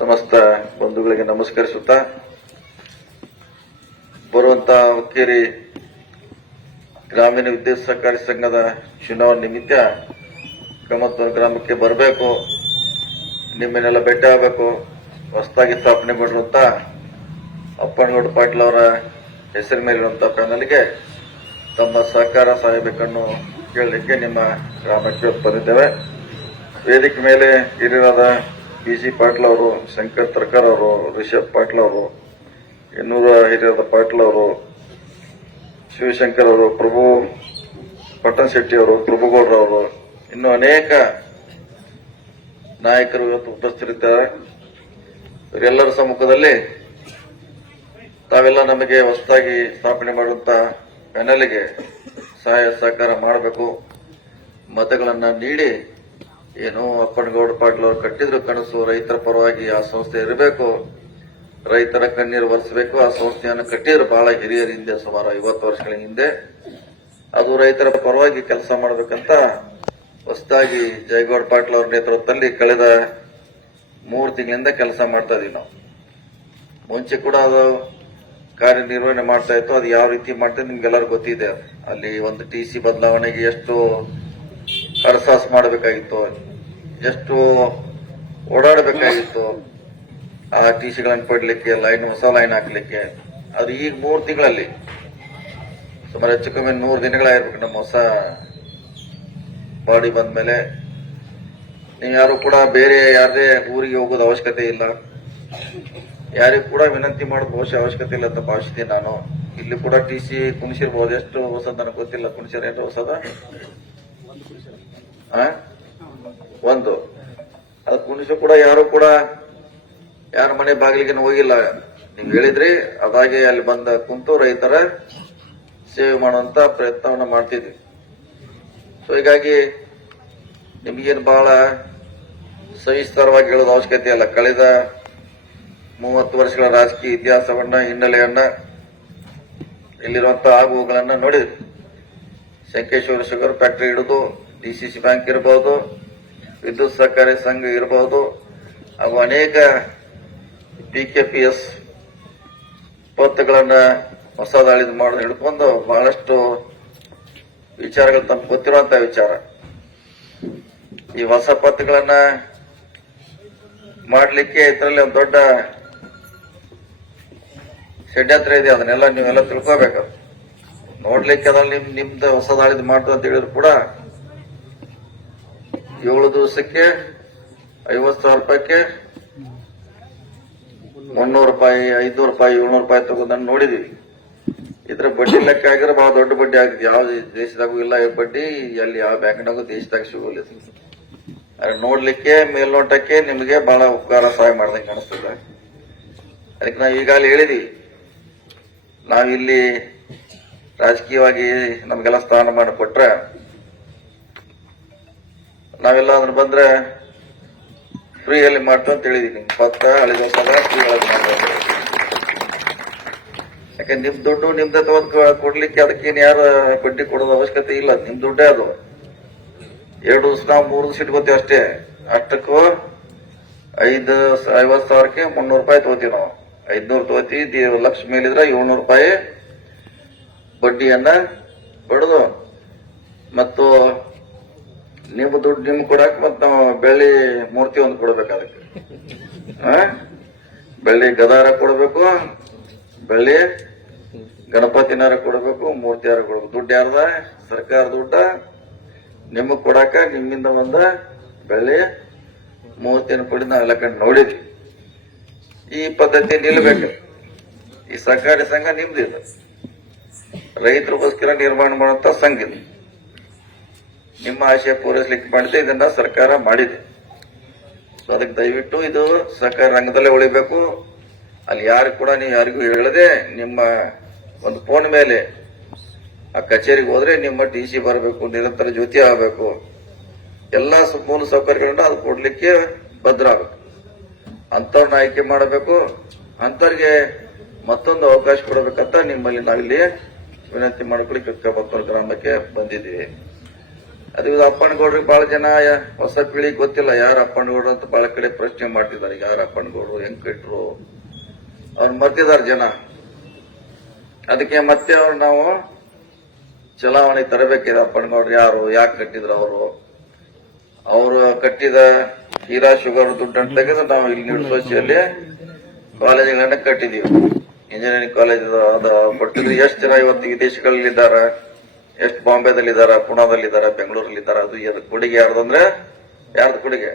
ಸಮಸ್ತ ಬಂಧುಗಳಿಗೆ ನಮಸ್ಕರಿಸುತ್ತಾ ಬರುವಂತಹ ಹುಕ್ಕೇರಿ ಗ್ರಾಮೀಣ ವಿದ್ಯುತ್ ಸಹಕಾರಿ ಸಂಘದ ಚುನಾವಣೆ ನಿಮಿತ್ತ ಕಮತ್ತೂರು ಗ್ರಾಮಕ್ಕೆ ಬರಬೇಕು, ನಿಮ್ಮನ್ನೆಲ್ಲ ಭೇಟಿ ಆಗಬೇಕು. ಹೊಸದಾಗಿ ಸ್ಥಾಪನೆ ಮಾಡಿರುವಂತ ಅಪ್ಪನಗೌಡ ಪಾಟೀಲ್ ಅವರ ಹೆಸರಿನ ಮೇಲಿರುವಂತಹ ಪ್ಯಾನಲ್ಗೆ ತಮ್ಮ ಸಹಕಾರ ಸಹಾಯಬೇಕನ್ನು ಕೇಳಲಿಕ್ಕೆ ನಿಮ್ಮ ಗ್ರಾಮಕ್ಕೆ ಬಂದಿದ್ದೇವೆ. ವೇದಿಕೆ ಮೇಲೆ ಹಿರಿಯರಾದ ಬಿ.ಸಿ. ಪಾಟೀಲ್ ಅವರು, ಶಂಕರ್ ತರ್ಕರ್ ಅವರು, ರಿಷಬ್ ಪಾಟೀಲ್ ಅವರು, ಇನ್ನೂರ ಹಿರಿಯರಾದ ಪಾಟೀಲ್ ಅವರು, ಶಿವಶಂಕರ್ ಅವರು, ಪ್ರಭು ಪಟ್ಟಣ್ ಶೆಟ್ಟಿ ಅವರು, ಪ್ರಭುಗೌಡ್ರ ಅವರು, ಇನ್ನೂ ಅನೇಕ ನಾಯಕರು ಇವತ್ತು ಉಪಸ್ಥಿತರಿದ್ದಾರೆ. ಇವರೆಲ್ಲರ ಸಮ್ಮುಖದಲ್ಲಿ ತಾವೆಲ್ಲ ನಮಗೆ ಹೊಸದಾಗಿ ಸ್ಥಾಪನೆ ಮಾಡುವಂತಹ ಪ್ಯಾನಲ್ಗೆ ಸಹಾಯ ಸಹಕಾರ ಮಾಡಬೇಕು. ಮತಗಳನ್ನ ನೀಡಿ ಏನು ಅಪ್ಪನಗೌಡ ಪಾಟೀಲ್ ಅವರು ಕಟ್ಟಿದ್ರು ಕನಸು, ರೈತರ ಪರವಾಗಿ ಆ ಸಂಸ್ಥೆ ಇರಬೇಕು, ರೈತರ ಕಣ್ಣೀರು ಒರೆಸಬೇಕು. ಆ ಸಂಸ್ಥೆಯನ್ನು ಕಟ್ಟಿದ್ರು ಬಹಳ ಹಿರಿಯರ ಹಿಂದೆ, ಸುಮಾರು 50 ವರ್ಷಗಳ ಹಿಂದೆ. ಅದು ರೈತರ ಪರವಾಗಿ ಕೆಲಸ ಮಾಡಬೇಕಂತ ಹೊಸದಾಗಿ ಜಯಗೌಡ ಪಾಟೀಲ್ ಅವರ ನೇತೃತ್ವದಲ್ಲಿ ಕಳೆದ 3 ತಿಂಗಳಿಂದ ಕೆಲಸ ಮಾಡ್ತಾ ಇದೀವಿ. ನಾವು ಮುಂಚೆ ಕೂಡ ಅದು ಕಾರ್ಯನಿರ್ವಹಣೆ ಮಾಡ್ತಾ ಇತ್ತು. ಅದು ಯಾವ ರೀತಿ ಮಾಡ್ತಾ ನಿಮ್ಗೆಲ್ಲರೂ ಗೊತ್ತಿದೆ. ಅಲ್ಲಿ ಒಂದು ಟಿ.ಸಿ ಬದಲಾವಣೆಗೆ ಎಷ್ಟು ಹರಸಾಹಸ ಮಾಡಬೇಕಾಗಿತ್ತು, ಎಷ್ಟು ಓಡಾಡಬೇಕಾಗಿತ್ತು ಆ ಟಿ.ಸಿಗಳನ್ನು ಪಡಲಿಕ್ಕೆ, ಹೊಸ ಲೈನ್ ಹಾಕ್ಲಿಕ್ಕೆ. ಅದು ಈಗ 3 ತಿಂಗಳಲ್ಲಿ ಸುಮಾರು ಹೆಚ್ಚು ಕಮ್ಮಿ 100 ದಿನಗಳಾಗಿರ್ಬೇಕು ನಮ್ಮ ಹೊಸ ಬಾಡಿ ಬಂದ ಮೇಲೆ. ನೀವು ಯಾರು ಕೂಡ ಬೇರೆ ಯಾರದೇ ಊರಿಗೆ ಹೋಗೋದು ಅವಶ್ಯಕತೆ ಇಲ್ಲ, ಯಾರಿಗೂ ಕೂಡ ವಿನಂತಿ ಮಾಡೋದು ಬಹುಶಃ ಅವಶ್ಯಕತೆ ಇಲ್ಲ ಅಂತ ಭಾವಿಸ್ತೀನಿ ನಾನು. ಇಲ್ಲಿ ಕೂಡ ಟಿ.ಸಿ ಕುಣಿಸಿರ್ಬೋದು, ಎಷ್ಟು ಹೊಸದ ನನಗೆ ಗೊತ್ತಿಲ್ಲ. ಕುಣಿಸಿರ ಎಷ್ಟು ಹೊಸದ? ಒಂದು ಅದು ಕುಣಿಸು ಕೂಡ ಯಾರು ಕೂಡ ಯಾರ ಮನೆ ಬಾಗಿಲಿಗೆ ಹೋಗಿಲ್ಲ. ನೀವು ಹೇಳಿದ್ರಿ, ಅದಾಗೆ ಅಲ್ಲಿ ಬಂದ ಕುಂತು ರೈತರ ಸೇವೆ ಮಾಡುವಂತ ಪ್ರಯತ್ನವನ್ನ ಮಾಡ್ತಿದ್ವಿ. ಸೊ ಹೀಗಾಗಿ ನಿಮಗೇನು ಬಹಳ ಸವಿಸ್ತಾರವಾಗಿ ಹೇಳೋದು ಅವಶ್ಯಕತೆ ಇಲ್ಲ. ಕಳೆದ 30 ವರ್ಷಗಳ ರಾಜಕೀಯ ಇತಿಹಾಸವನ್ನ, ಹಿನ್ನೆಲೆಯನ್ನ, ಇಲ್ಲಿರುವಂತಹ ಆಗುಗಳನ್ನ ನೋಡಿದ್ವಿ. ಶಂಕೇಶ್ವರ ಶುಗರ್ ಫ್ಯಾಕ್ಟರಿ ಹಿಡಿದು ಡಿಸಿಸಿ ಬ್ಯಾಂಕ್ ಇರಬಹುದು, ವಿದ್ಯುತ್ ಸಹಕಾರಿ ಸಂಘ ಇರಬಹುದು, ಹಾಗೂ ಅನೇಕ PKPS ಪತ್ರಗಳನ್ನ ಹೊಸದಾಳಿದು ಮಾಡೋದು ಹಿಡ್ಕೊಂಡು ಬಹಳಷ್ಟು ವಿಚಾರಗಳು ತಮ್ಗೆ ಗೊತ್ತಿರುವಂತಹ ವಿಚಾರ. ಈ ಹೊಸ ಪತ್ರಗಳನ್ನ ಮಾಡಲಿಕ್ಕೆ ಇದರಲ್ಲಿ ಒಂದು ದೊಡ್ಡ ಷಡ್ಯಂತ್ರ ಇದೆ. ಅದನ್ನೆಲ್ಲ ನೀವೆಲ್ಲ ತಿಳ್ಕೋಬೇಕು. ನೋಡ್ಲಿಕ್ಕೆ ಅದ್ರಲ್ಲಿ ನಿಮ್ದು ಹೊಸದಾಳಿದು ಮಾಡ್ತು ಅಂತ ಹೇಳಿದ್ರು ಕೂಡ 7 ದಿವಸಕ್ಕೆ 50,000 ರೂಪಾಯಿಗೆ 300 ರೂಪಾಯಿ, 500 ರೂಪಾಯಿ, 700 ರೂಪಾಯಿ ತಗೋದನ್ನ ನೋಡಿದೀವಿ. ಇದ್ರ ಬಡ್ಡಿ ಲೆಕ್ಕ ಆಗಿದ್ರೆ ಬಹಳ ದೊಡ್ಡ ಬಡ್ಡಿ ಆಗಿದೆ. ಯಾವ ದೇಶದಾಗೂ ಇಲ್ಲ ಈ ಬಡ್ಡಿ, ಅಲ್ಲಿ ಯಾವ ಬ್ಯಾಂಕ್ನಾಗೂ ದೇಶದಾಗ ಸಿಗೋಲ್ಲ. ನೋಡ್ಲಿಕ್ಕೆ ಮೇಲ್ನೋಟಕ್ಕೆ ನಿಮಗೆ ಬಹಳ ಉಪಕಾರ ಸಹಾಯ ಮಾಡ್ದಂಗೆ ಕಾಣಿಸ್ತದೆ. ಅದಕ್ಕೆ ನಾವು ಈಗಾಗಲೇ ಹೇಳಿದೀವಿ, ನಾವಿಲ್ಲಿ ರಾಜಕೀಯವಾಗಿ ನಮಗೆಲ್ಲ ಸ್ಥಾನಮಾನ ಕೊಟ್ರೆ ನಾವೆಲ್ಲ ಅದನ್ನ ಬಂದ್ರೆ ಫ್ರೀಯಲ್ಲಿ ಮಾಡ್ತೀವಿ ಅಂತ ಹೇಳಿದೀನಿ. ಪತ್ರ ಹಳಿದ ಫ್ರೀ ಒಳಗೆ ಮಾಡ್ಬೋದು. ಯಾಕೆ ನಿಮ್ ದುಡ್ಡು ನಿಮ್ದೇ ತಗೊಂಡು ಕೊಡ್ಲಿಕ್ಕೆ ಅದಕ್ಕೇನು ಯಾರು ಬಡ್ಡಿ ಕೊಡೋದು ಅವಶ್ಯಕತೆ ಇಲ್ಲ. ನಿಮ್ ದುಡ್ಡೇ ಅದು. 2 ದಿವಸ ನಾವು 3 ದಿವಸ ಇಟ್ಕೋತೀವಿ ಅಷ್ಟೇ. ಅಷ್ಟಕ್ಕೂ 50,000ಕ್ಕೆ 300 ರೂಪಾಯಿ ತಗೋತೀವಿ ನಾವು. 500 ತಗೋತೀವಿ. 1 ಲಕ್ಷ ಮೇಲಿದ್ರೆ 700 ರೂಪಾಯಿ ಬಡ್ಡಿಯನ್ನ ಪಡೆದು ಮತ್ತು ನಿಮ್ಮ ದುಡ್ಡು ನಿಮ್ಗೆ ಕೊಡಕ್ ಮತ್ತೆ ನಾವು ಬೆಳ್ಳಿ ಮೂರ್ತಿ ಒಂದು ಕೊಡ್ಬೇಕು. ಅದಕ್ಕೆ ಬೆಳ್ಳಿ ಗದಾರ ಕೊಡ್ಬೇಕು, ಬೆಳ್ಳಿ ಗಣಪತಿನಾರ ಕೊಡ್ಬೇಕು, ಮೂರ್ತಿಯಾರ ಕೊಡ್ಬೇಕು. ದುಡ್ಡು ಯಾರದ? ಸರ್ಕಾರ ದುಡ್ಡ ನಿಮಗ್ ಕೊಡಾಕ ನಿಮ್ಮಿಂದ ಒಂದ ಬೆಳ್ಳಿ ಮೂರ್ತಿಯನ್ನು ಕೊಡಿ ನಾವೆಲ್ಲ ಕಂಡು ನೋಡಿದ್ವಿ. ಈ ಪದ್ಧತಿ ನಿಲ್ಬೇಕು. ಈ ಸಹಕಾರಿ ಸಂಘ ನಿಮ್ದಿದೆ, ರೈತರಿಗೋಸ್ಕರ ನಿರ್ಮಾಣ ಮಾಡುವಂತ ಸಂಘ ಇದು. ನಿಮ್ಮ ಆಶಯ ಪೂರೈಸಲಿಕ್ಕೆ ಮಾಡಿದೆ, ಇದನ್ನ ಸರ್ಕಾರ ಮಾಡಿದೆ. ಸೊ ಅದಕ್ಕೆ ದಯವಿಟ್ಟು ಇದು ಸಹಕಾರ ರಂಗದಲ್ಲೇ ಉಳಿಬೇಕು. ಅಲ್ಲಿ ಯಾರು ಕೂಡ ನೀವು ಯಾರಿಗೂ ಹೇಳದೆ ನಿಮ್ಮ ಒಂದು ಫೋನ್ ಮೇಲೆ ಆ ಕಚೇರಿಗೆ ಹೋದ್ರೆ ನಿಮ್ಮ ಟಿ.ಸಿ ಬರಬೇಕು, ನಿರಂತರ ಜ್ಯೋತಿ ಆಗಬೇಕು, ಎಲ್ಲ ಮೂಲ ಸೌಕರ್ಯಗಳನ್ನ ಅದು ಕೊಡ್ಲಿಕ್ಕೆ ಭದ್ರ ಆಗಬೇಕು. ಅಂತವ್ರನ್ನ ಆಯ್ಕೆ ಮಾಡಬೇಕು, ಅಂತವ್ರಿಗೆ ಮತ್ತೊಂದು ಅವಕಾಶ ಕೊಡಬೇಕಂತ ನಿಮ್ಮಲ್ಲಿ ನಾವಿಲ್ಲಿ ವಿನಂತಿ ಮಾಡ್ಕೊಳ್ಳಿಕ್ಕೆ ಕಮತ್ತೂರು ಗ್ರಾಮಕ್ಕೆ ಬಂದಿದ್ದೀವಿ. ಅದು ಅಪ್ಪನಗೌಡ್ರಿಗೆ ಬಹಳ ಜನ ಹೊಸ ಪೀಳಿಗೆ ಗೊತ್ತಿಲ್ಲ ಯಾರು ಅಪ್ಪನಗೌಡ್ರು ಅಂತ ಬಹಳ ಕಡೆ ಪ್ರಶ್ನೆ ಮಾಡ್ತಿದ್ದಾರೆ. ಯಾರು ಅಪ್ಪನಗೌಡ್ರು, ಹೆಂಗ್ ಕಟ್ರು, ಅವ್ರು ಮರ್ತಿದ್ದಾರೆ ಜನ. ಅದಕ್ಕೆ ಮತ್ತೆ ಅವ್ರು ನಾವು ಚಲಾವಣೆ ತರಬೇಕಿದೆ. ಅಪ್ಪನಗೌಡ್ರು ಯಾರು, ಯಾಕೆ ಕಟ್ಟಿದ್ರು ಅವರು ಕಟ್ಟಿದ ಹೀರಾ ಶುಗರ್ ದುಡ್ಡನ್ನು ತೆಗೆದು ನಾವು ಇಲ್ಲಿ ನಿರ್ಸೋಸಿಯಲ್ಲಿ ಕಾಲೇಜುಗಳನ್ನ ಕಟ್ಟಿದೀವಿ. ಇಂಜಿನಿಯರಿಂಗ್ ಕಾಲೇಜ್ ಅದು ಕೊಟ್ಟಿದ್ರು. ಎಷ್ಟು ಜನ ಇವತ್ತು ವಿದೇಶಗಳಲ್ಲಿದ್ದಾರೆ, ಎಷ್ಟು ಬಾಂಬೆದಲ್ಲಿದ್ದಾರೆ, ಪುಣಾದಲ್ಲಿದ್ದಾರೆ, ಬೆಂಗಳೂರಲ್ಲಿದ್ದಾರೆ. ಅದು ಕೊಡುಗೆ ಯಾರ್ದಂದ್ರೆ ಯಾರ್ದು ಕೊಡುಗೆ?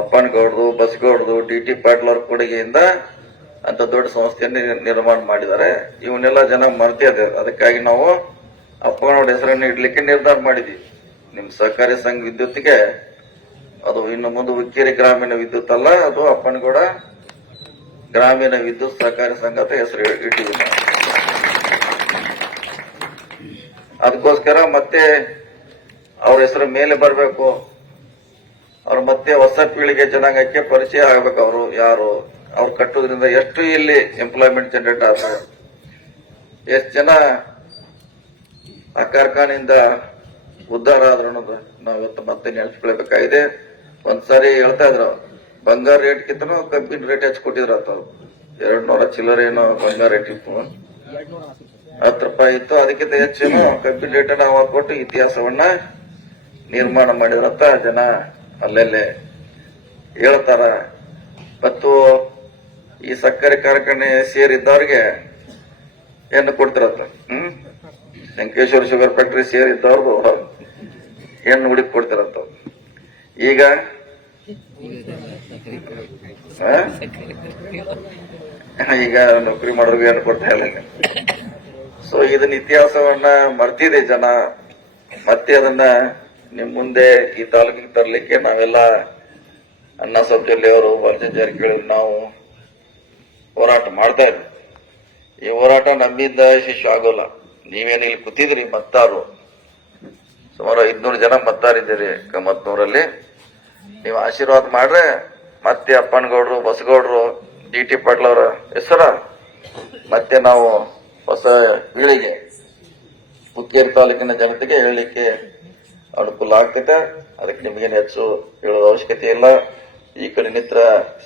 ಅಪ್ಪನಗೌಡ್ದು, ಬಸಗೌಡ್ದು, ಡಿ.ಟಿ. ಪಾಟೀಲ್ ಅವ್ರ ಕೊಡುಗೆಯಿಂದ ಅಂತ ದೊಡ್ಡ ಸಂಸ್ಥೆಯನ್ನು ನಿರ್ಮಾಣ ಮಾಡಿದ್ದಾರೆ. ಇವನ್ನೆಲ್ಲ ಜನ ಮರ್ತಿದೆ. ಅದಕ್ಕಾಗಿ ನಾವು ಅಪ್ಪನಗೌಡ ಹೆಸರನ್ನು ಇಡ್ಲಿಕ್ಕೆ ನಿರ್ಧಾರ ಮಾಡಿದ್ವಿ. ನಿಮ್ ಸಹಕಾರಿ ಸಂಘ ವಿದ್ಯುತ್ಗೆ ಅದು ಇನ್ನು ಮುಂದೆ ಹುಕ್ಕೇರಿ ಗ್ರಾಮೀಣ ವಿದ್ಯುತ್ ಅಲ್ಲ, ಅದು ಅಪ್ಪನಗೌಡ ಗ್ರಾಮೀಣ ವಿದ್ಯುತ್ ಸಹಕಾರಿ ಸಂಘ ಅಂತ ಹೆಸರು ಇಟ್ಟಿದ್ವಿ ನಾವು. ಅದಕ್ಕೋಸ್ಕರ ಮತ್ತೆ ಅವ್ರ ಹೆಸರು ಮೇಲೆ ಬರಬೇಕು. ಅವ್ರು ಮತ್ತೆ ಹೊಸ ಪೀಳಿಗೆ ಜನಾಂಗಕ್ಕೆ ಪರಿಚಯ ಆಗ್ಬೇಕು. ಅವರು ಯಾರು, ಅವ್ರು ಕಟ್ಟೋದ್ರಿಂದ ಎಷ್ಟು ಇಲ್ಲಿ ಎಂಪ್ಲಾಯ್ಮೆಂಟ್ ಜನರೇಟ್ ಆಗ್ತದೆ, ಎಷ್ಟು ಜನ ಆ ಕಾರ್ಖಾನೆಯಿಂದ ಉದ್ಧಾರ ಆದ್ರು ಅನ್ನೋದು ನಾವು ಇವತ್ತು ಮತ್ತೆ ನೆನೆಸ್ಕೊಳ್ಬೇಕಾಗಿದೆ. ಒಂದ್ಸಾರಿ ಹೇಳ್ತಾ ಇದ್ರು ಬಂಗಾರ ರೇಟ್ ಕಿಂತನೂ ಕಬ್ಬಿನ ರೇಟ್ ಹೆಚ್ಚು ಕೊಟ್ಟಿದ್ರು ಅಂತ. 200 ಚಿಲ್ಲರೆ ಏನೋ ಬಂಗಾರ ರೇಟ್ ಇತ್ತು, 10 ರೂಪಾಯಿ ಇತ್ತು. ಅದಕ್ಕಿಂತ ಹೆಚ್ಚೇನು ಕಬ್ಬಿನ ರೇಟ್ ನಾವು ಕೊಟ್ಟು ಇತಿಹಾಸವನ್ನ ನಿರ್ಮಾಣ ಮಾಡಿದ್ರಂತ ಜನ ಅಲ್ಲೆಲ್ಲೇ ಹೇಳ್ತಾರ. ಮತ್ತು ಈ ಸಕ್ಕರೆ ಕಾರ್ಖಾನೆ ಸೇರಿದ್ದವ್ರಿಗೆ ಹೆಣ್ಣು ಕೊಡ್ತಿರತ್ತ. ಲಂಕೇಶ್ವರ ಶುಗರ್ ಫ್ಯಾಕ್ಟರಿ ಸೇರಿದ್ದವ್ರು ಹೆಣ್ಣು ಹುಡುಕಿ ಕೊಡ್ತಿರತ್ತ. ಈಗ ನೌಕರಿ ಮಾಡೋರ್ಗೆ ಹೆಣ್ಣು ಕೊಡ್ತಾ ಇಲ್ಲ. ಸೊ ಇದನ್ನ ಇತಿಹಾಸವನ್ನ ಮರ್ತಿದೆ ಜನ. ಮತ್ತೆ ಅದನ್ನ ನಿಮ್ ಮುಂದೆ ಈ ತಾಲೂಕಿಗೆ ತರಲಿಕ್ಕೆ ನಾವೆಲ್ಲ ಅಣ್ಣಾ ಸಾಹೇಬ್ ಜೊಲ್ಲೆ ಅವರು, ಬಾಲಚಂದ್ರ ಜಾರಕಿಹೊಳಿ ನಾವು ಹೋರಾಟ ಮಾಡ್ತಾ ಇದ್ವಿ. ಈ ಹೋರಾಟ ನಮ್ಮಿಂದ ಯಶಸ್ವಿ ಆಗೋಲ್ಲ. ನೀವೇನು ಇಲ್ಲಿ ಕೂತಿದ್ರಿ ಮತ್ತಾರು, ಸುಮಾರು 500 ಜನ ಮತ್ತಾರಿದ್ದೀರಿ ಕಮತ್ನೂರಲ್ಲಿ. ನೀವು ಆಶೀರ್ವಾದ ಮಾಡ್ರೆ ಮತ್ತೆ ಅಪ್ಪನಗೌಡ್ರು, ಬಸಗೌಡ್ರು, ಡಿ.ಟಿ. ಪಾಟೀಲ್ ಅವರ ಹೆಸರ ಮತ್ತೆ ನಾವು ಹೊಸ ಪೀಳಿಗೆ ಹುಕ್ಕೇರಿ ತಾಲೂಕಿನ ಜನತೆಗೆ ಹೇಳಲಿಕ್ಕೆ ಅನುಕೂಲ ಆಗ್ತೈತೆ. ಅದಕ್ಕೆ ನಿಮ್ಗೇನು ಹೆಚ್ಚು ಹೇಳೋದ ಅವಶ್ಯಕತೆ ಇಲ್ಲ. ಈ ಕಡೆ ನಿತ್ರ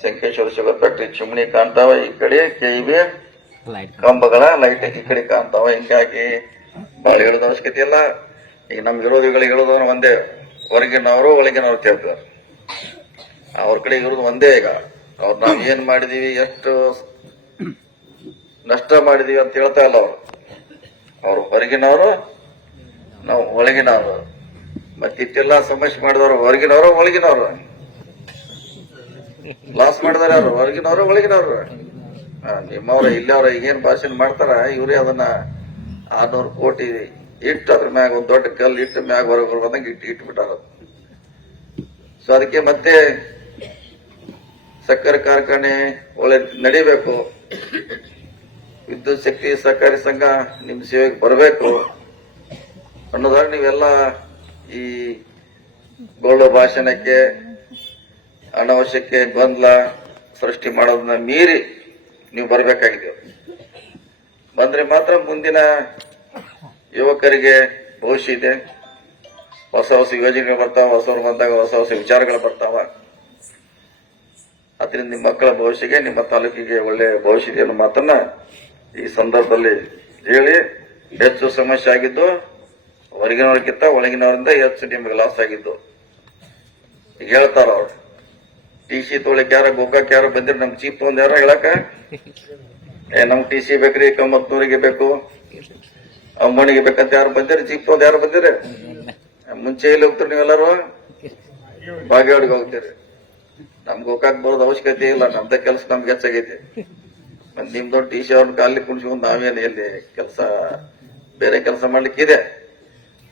ಸಂಕೇಶ್ವರ ಶುಗರ್ ಫ್ಯಾಕ್ಟರಿ ಚಿಮಣಿ ಕಾಣ್ತಾವ, ಈ ಕಡೆ ಕೆಇಬಿ ಕಂಬಗಳ ಲೈಟ್ ಈ ಕಡೆ ಕಾಣ್ತಾವ. ಹಿಂಗಾಗಿ ಬಹಳ ಹೇಳೋದ ಅವಶ್ಯಕತೆ ಇಲ್ಲ. ಈಗ ನಮ್ ವಿರೋಧಿಗಳಿಗೆ ಹೇಳೋದವ್ರು ಒಂದೇ, ಹೊರಗಿನವರು ಒಳಗಿನವ್ರು ಕೇಳ್ತಾರೆ. ಅವ್ರ ಕಡೆ ಇರೋದು ಒಂದೇ. ಈಗ ಅವ್ರು ನಾವ್ ಏನ್ ಮಾಡಿದೀವಿ, ಎಷ್ಟು ನಷ್ಟ ಮಾಡಿದೀವಿ ಅಂತ ಹೇಳ್ತಾ ಇಲ್ಲ ಅವ್ರು ಹೊರಗಿನವರು, ನಾವು ಒಳಗಿನವರು. ಮತ್ತೆ ಇಷ್ಟೆಲ್ಲ ಸಮಸ್ಯೆ ಮಾಡಿದವರು ಹೊರಗಿನವರು, ಒಳಗಿನವರು. ಲಾಸ್ ಮಾಡಿದಾರೆ ಯಾರು? ಹೊರಗಿನವರು, ಒಳಗಿನವರು. ನಿಮ್ಮವ್ರ ಇಲ್ಲವ್ರ ಈಗೇನ್ ಭಾಷಣ ಮಾಡ್ತಾರ, ಇವ್ರೇ ಅದನ್ನ 600 ಕೋಟಿ ಇಟ್ಟು ಅದ್ರ ಮ್ಯಾಗ ಒಂದ್ ದೊಡ್ಡ ಕಲ್ಲು ಇಟ್ಟು ಮ್ಯಾಗ ಹೊರಗೆ ಬಂದಂಗೆ ಇಟ್ಬಿಟ್ಟಾರ. ಸೊ ಅದಕ್ಕೆ ಮತ್ತೆ ಸಕ್ಕರೆ ಕಾರ್ಖಾನೆ ಒಳ್ಳೆ ನಡಿಬೇಕು. ವಿದ್ಯುತ್ ಶಕ್ತಿ ಸಹಕಾರಿ ಸಂಘ ನಿಮ್ ಸೇವೆಗೆ ಬರಬೇಕು ಅನ್ನೋದಾಗ ನೀವೆಲ್ಲ ಈ ಗೋಳು ಭಾಷಣಕ್ಕೆ, ಅನಾವಶ್ಯಕ್ಕೆ ಗೊಂದಲ ಸೃಷ್ಟಿ ಮಾಡೋದನ್ನ ಮೀರಿ ನೀವು ಬರಬೇಕಾಗಿದೆ. ಬಂದ್ರೆ ಮಾತ್ರ ಮುಂದಿನ ಯುವಕರಿಗೆ ಭವಿಷ್ಯ ಇದೆ. ಹೊಸ ಹೊಸ ಯೋಜನೆಗಳು ಬರ್ತಾವ, ಹೊಸವ್ರು ಬಂದಾಗ ಹೊಸ ಹೊಸ ವಿಚಾರಗಳು ಬರ್ತಾವ. ಅದರಿಂದ ನಿಮ್ಮ ಮಕ್ಕಳ ಭವಿಷ್ಯಕ್ಕೆ, ನಿಮ್ಮ ತಾಲೂಕಿಗೆ ಒಳ್ಳೆ ಭವಿಷ್ಯ ಇದೆ ಅನ್ನೋ ಮಾತನ್ನ ಈ ಸಂದರ್ಭದಲ್ಲಿ ಹೇಳಿ, ಹೆಚ್ಚು ಸಮಸ್ಯೆ ಆಗಿದ್ದು ಹೊರಗಿನವ್ರಿಗಿಂತ ಒಳಗಿನವರಿಂದ ಹೆಚ್ಚು ನಿಮ್ಗೆ ಲಾಸ್ ಆಗಿದ್ದು ಈಗ ಹೇಳ್ತಾರ ಅವ್ರು. ಟಿ.ಸಿ ತೊಗೊಳಕ್ ಯಾರ ಗೋಕಾಕ್ ಯಾರು ಬಂದಿರಿ, ನಮ್ ಚೀಪ್ ಒಂದ್ ಯಾರ ಹೇಳಕ, ನಮ್ ಟಿ.ಸಿ ಬೇಕ್ರಿ, ಕಮತ್ನೂರಿಗೆ ಬೇಕು, ಅಮ್ಮನಿಗೆ ಬೇಕಂತ ಯಾರು ಬಂದಿರಿ, ಚೀಪ್ ಒಂದ್ ಯಾರು ಬಂದಿರಿ? ಮುಂಚೆ ಎಲ್ಲಿ ಹೋಗ್ತೀರಿ ನೀವೆಲ್ಲರೂ? ಬಾಗೇವಾಡಿಗೆ ಹೋಗ್ತೀರಿ. ನಮ್ ಗೋಕಾಕ್ ಬರೋದು ಅವಶ್ಯಕತೆ ಇಲ್ಲ, ನಮ್ದ ಕೆಲಸ ನಮ್ಗೆ ಹೆಚ್ಚಾಗೈತಿ. ನಿಮ್ದೊಂದು ಟಿ.ಸಿ ಅವ್ರನ್ನ ಕಾಲಿ ಕುಣಿಸ್ಕೊಂಡು ನಾವೇನು ಎಲ್ಲಿ ಕೆಲಸ, ಬೇರೆ ಕೆಲಸ ಮಾಡ್ಲಿಕ್ಕೆ ಇದೆ.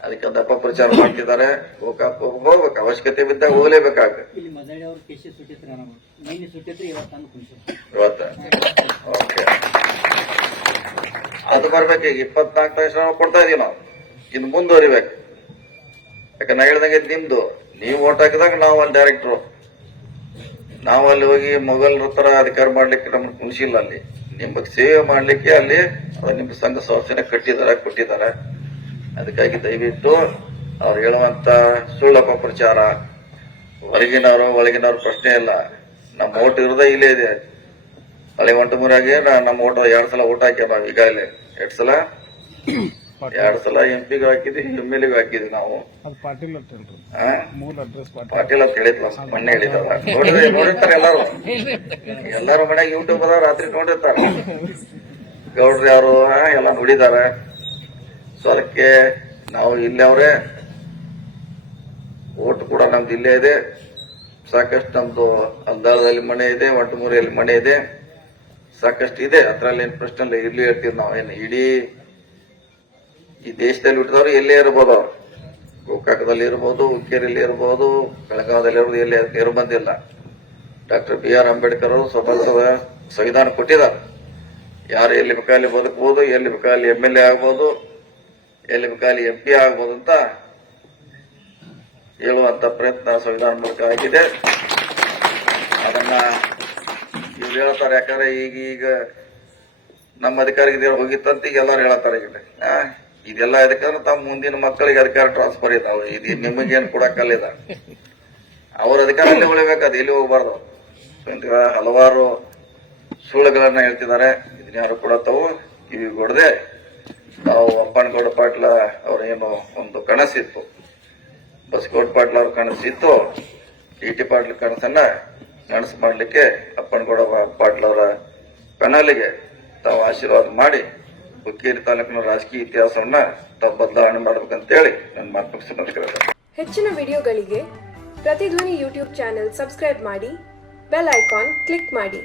ಅದಕ್ಕೆ ಒಂದು ಅಪಪ್ರಚಾರ ಮಾಡ್ತಿದ್ದಾರೆ. ಗೋಕಾಕ್ ಹೋಗ್ಬೇಕು, ಅವಶ್ಯಕತೆ ಬಿದ್ದಾಗ ಹೋಗ್ಲೇಬೇಕಾಗ. ಇವತ್ತ ಓಕೆ, ಅದು ಬರ್ಬೇಕು. ಈಗ 24 ಲಕ್ಷ ಕೊಡ್ತಾ ಇದೀವಿ ನಾವು, ಇನ್ನು ಮುಂದುವರಿಬೇಕು. ಯಾಕಂದ್ರೆ ನಾ ಹೇಳ್ದಂಗೆ ನಿಮ್ದು, ನೀವು ಓಟ್ ಹಾಕಿದಾಗ ನಾವು ಅಲ್ಲಿ ಡೈರೆಕ್ಟ್ರು, ನಾವು ಅಲ್ಲಿ ಹೋಗಿ ಮೊಘಲರ ತರ ಅಧಿಕಾರ ಮಾಡ್ಲಿಕ್ಕೆ ನಮ್ಗೆ ಕುಣಿಸಿಲ್ಲ. ಅಲ್ಲಿ ನಿಮಗೆ ಸೇವೆ ಮಾಡ್ಲಿಕ್ಕೆ ಅಲ್ಲಿ ನಿಮ್ಮ ಸಂಘ ಸಂಸ್ಥೆನ ಕೊಟ್ಟಿದ್ದಾರೆ. ಅದಕ್ಕಾಗಿ ದಯವಿಟ್ಟು ಅವ್ರು ಹೇಳುವಂತ ಸುಳ್ಳು ಅಪಪ್ರಚಾರ, ಒಳಗಿನವ್ರು ಪ್ರಶ್ನೆ ಇಲ್ಲ. ನಮ್ಮ ಓಟ್ ಇರೋದೇ ಇಲ್ಲೇ ಇದೆ. ಹಳೆ ಒಂಟಮೂರಾಗೆ ನಮ್ಮ ಓಟ್ 2 ಸಲ ಓಟ್ ಹಾಕ್ಯಾವ ನಾವು ಈಗಾಗಲೇ. 2 ಸಲ MP ಗೂ ಹಾಕಿದ್ವಿ, MLA ಗೂ ಹಾಕಿದ್ವಿ ನಾವು. ಪಾಟೀಲ್ ಅಂತ ಹೇಳಿದ್ಲ, ಮೊನ್ನೆ ಹೇಳಿದಲ್ಲ. ನೋಡಿರ್ತಾರೆ ಎಲ್ಲಾರು ಮನೆಯಾಗ ಯೂಟ್ಯೂಬ್ ಅದ, ರಾತ್ರಿ ನೋಡಿರ್ತಾರೆ. ಗೌಡ್ರು ಯಾರು ಎಲ್ಲ ನೋಡಿದಾರೆ. ಸೊ ಅದಕ್ಕೆ ನಾವು ಇಲ್ಲೇ ಓಟ್ ಕೂಡ ನಮ್ದು ಇಲ್ಲೇ ಇದೆ. ಸಾಕಷ್ಟು ನಮ್ದು ಅಲ್ದಾಳದಲ್ಲಿ ಮನೆ ಇದೆ, ಒಂಟಮೂರಿಯಲ್ಲಿ ಮನೆ ಇದೆ, ಸಾಕಷ್ಟು ಇದೆ. ಅದ್ರಲ್ಲಿ ಏನ್ ಪ್ರಶ್ನೆ ಇಲ್ಲ. ಇಲ್ಲಿ ಹೇಳ್ತೀವಿ ನಾವು, ಏನು ಇಡೀ ಈ ದೇಶದಲ್ಲಿ ಹುಟ್ಟಿದವರು ಎಲ್ಲೇ ಇರ್ಬೋದು. ಅವ್ರು ಗೋಕಾಕದಲ್ಲಿ ಇರ್ಬೋದು, ಹುಕ್ಕೇರಿಯಲ್ಲಿ ಇರ್ಬೋದು, ಬೆಳಗಾವದಲ್ಲಿ ಇರ್ಬೋದು, ಎಲ್ಲಿ ಇರಬಂದಿಲ್ಲ. ಡಾಕ್ಟರ್ BR ಅಂಬೇಡ್ಕರ್ ಅವರು ಸಂವಿಧಾನ ಕೊಟ್ಟಿದ್ದಾರೆ. ಯಾರು ಎಲ್ಲಿ ಬೇಕಾದಲ್ಲಿ ಬದುಕಬಹುದು, ಎಲ್ಲಿ ಬೇಕಾದಲ್ಲಿ MLA ಆಗ್ಬೋದು, ಎಲ್ಲಿ ಬೇಕಾದಲ್ಲಿ MP ಆಗ್ಬೋದು ಅಂತ ಹೇಳುವಂತ ಪ್ರಯತ್ನ ಸಂವಿಧಾನ ಮೂಲಕ ಆಗಿದೆ. ಅದನ್ನ ಇವ್ರು ಹೇಳ್ತಾರೆ. ಯಾಕಂದ್ರೆ ಈಗ ನಮ್ಮ ಅಧಿಕಾರಿಗೆ ಹೋಗಿತ್ತಂತ ಈಗ ಎಲ್ಲಾರು ಹೇಳ್ತಾರೆ. ಇದೆಲ್ಲ ಯಾಕಂದ್ರೆ ತಮ್ಮ ಮುಂದಿನ ಮಕ್ಕಳಿಗೆ ಅಧಿಕಾರ ಟ್ರಾನ್ಸ್ಫರ್ ಇದಾವೆ. ಇದು ನಿಮಗೇನು ಕೊಡಕ್ಕಲ್ಲಿದ. ಅವ್ರ ಅಧಿಕಾರದಲ್ಲಿ ಉಳಿಬೇಕಾದ, ಎಲ್ಲಿ ಹೋಗ್ಬಾರ್ದು. ಹಲವಾರು ಸುಳ್ಳುಗಳನ್ನ ಹೇಳ್ತಿದ್ದಾರೆ. ಇದನ್ನ ಯಾರು ಕೂಡ ತಾವು ಕಿವಿ ಕೊಡದೆ, ತಾವು ಅಪ್ಪನಗೌಡ ಪಾಟೀಲ ಅವ್ರೇನು ಒಂದು ಕನಸಿತ್ತು, ಬಸಗೌಡ ಪಾಟೀಲ್ ಅವ್ರ ಕನಸಿತ್ತು, TT ಪಾಟೀಲ್ ಕನಸನ್ನ ನನಸು ಮಾಡ್ಲಿಕ್ಕೆ ಅಪ್ಪನಗೌಡ ಪಾಟೀಲ್ ಅವರ ಪೆನಲಿಗೆ ತಾವು ಆಶೀರ್ವಾದ ಮಾಡಿ ಹುಕ್ಕೇರಿ ತಾಲೂಕಿನ ರಾಜಕೀಯ ಇತಿಹಾಸವನ್ನ ತಾವು ಬದಲಾವಣೆ ಮಾಡ್ಬೇಕಂತೇಳಿ ನನ್ನ ಮಾತು ಮುಗಿಸ್ತಾರೆ. ಹೆಚ್ಚಿನ ವಿಡಿಯೋಗಳಿಗೆ ಪ್ರತಿಧ್ವನಿ ಯೂಟ್ಯೂಬ್ ಚಾನೆಲ್ ಸಬ್ಸ್ಕ್ರೈಬ್ ಮಾಡಿ, ಬೆಲ್ ಐಕಾನ್ ಕ್ಲಿಕ್ ಮಾಡಿ.